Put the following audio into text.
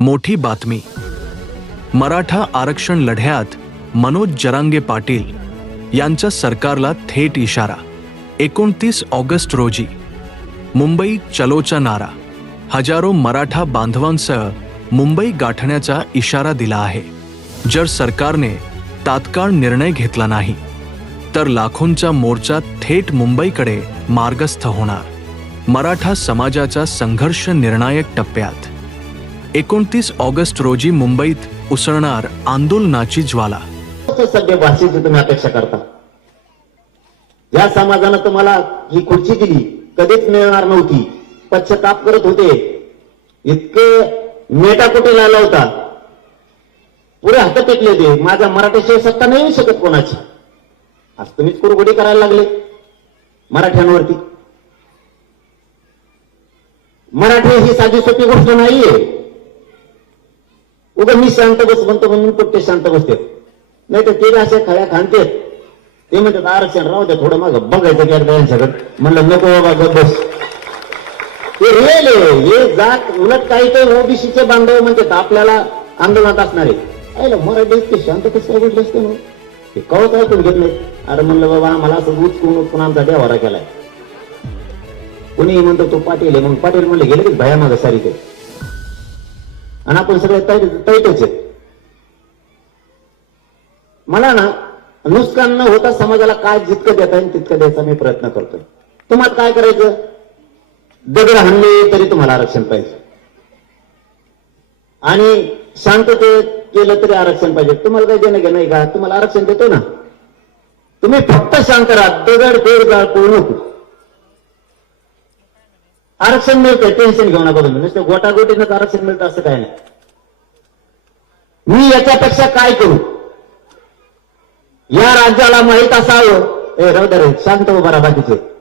मोठी बातमी. मराठा आरक्षण लढ्यात मनोज जरांगे पाटील यांच्या सरकारला थेट इशारा. एकोणतीस ऑगस्ट रोजी मुंबई चलोचा नारा. हजारो मराठा बांधवांसह मुंबई गाठण्याचा इशारा दिला आहे. जर सरकारने तात्काळ निर्णय घेतला नाही तर लाखोंचा मोर्चा थेट मुंबईकडे मार्गस्थ होणार. मराठा समाजाचा संघर्ष निर्णायक टप्प्यात. एकोणतीस ऑगस्ट रोजी मुंबईत उसळणार आंदोलनाची ज्वाला. सगळे भाषेची तुम्ही अपेक्षा करता. या समाजानं तुम्हाला ही खुर्ची दिली. कधीच मिळणार नव्हती. पश्चाताप करत होते. इतके मेटा कुठे लावला होता? पुरे हात टेकले होते माझ्या मराठ्याशिवाय सत्ता नाही शकत कोणाची. आज तुम्हीच कुरगुडी करायला लागले. मराठ्यांवरती. मराठी ही साधी सोपी गोष्ट नाहीये. उगा मी शांत बस म्हणतो म्हणून कुठे शांत बसते. नाही तर ते असे खळ्या खाणतेत ते म्हणतात आरक्षण राहू द्या थोडं माग बघायचं की एकदा म्हणलं नको बाबा बस. ते रिअल आहे हे जात उलट काही काही ओबीसीचे बांधव म्हणतात आपल्याला आंदोलनात असणारे अरे मराठी ते शांत कसं आवडले असते ना ते कळत ऐकून घेत नाही अरे म्हणलं बाबा आम्हाला असं उचकून उचकून आमचा देवारा केलाय. कुणीही म्हणतो तो पाटील आहे. मग पाटील म्हणलं गेले की भया माझा सारी ते? आणि आपण सगळे तैट तैटच आहेत मला ना नुकसान न होता समाजाला काय जितकं देता येईल तितकं द्यायचा मी प्रयत्न करतोय. तुम्हाला काय करायचं? दगड हाणले तरी तुम्हाला आरक्षण पाहिजे. आणि शांततेत केलं तरी आरक्षण पाहिजे. तुम्हाला काही देणं घेणं का? तुम्हाला आरक्षण देतो ना. तुम्ही फक्त शांत राहा. दगड पेड जाळ होतो नको. आरक्षण मिळतंय टेन्शन घेऊ नका तुम्ही. नुसतं गोटागोटीनंच आरक्षण मिळतं असं काय नाही. मी याच्यापेक्षा काय करू? या राज्याला माहीत असावं. ए रवदर शांत उभा राहा बाकीचे.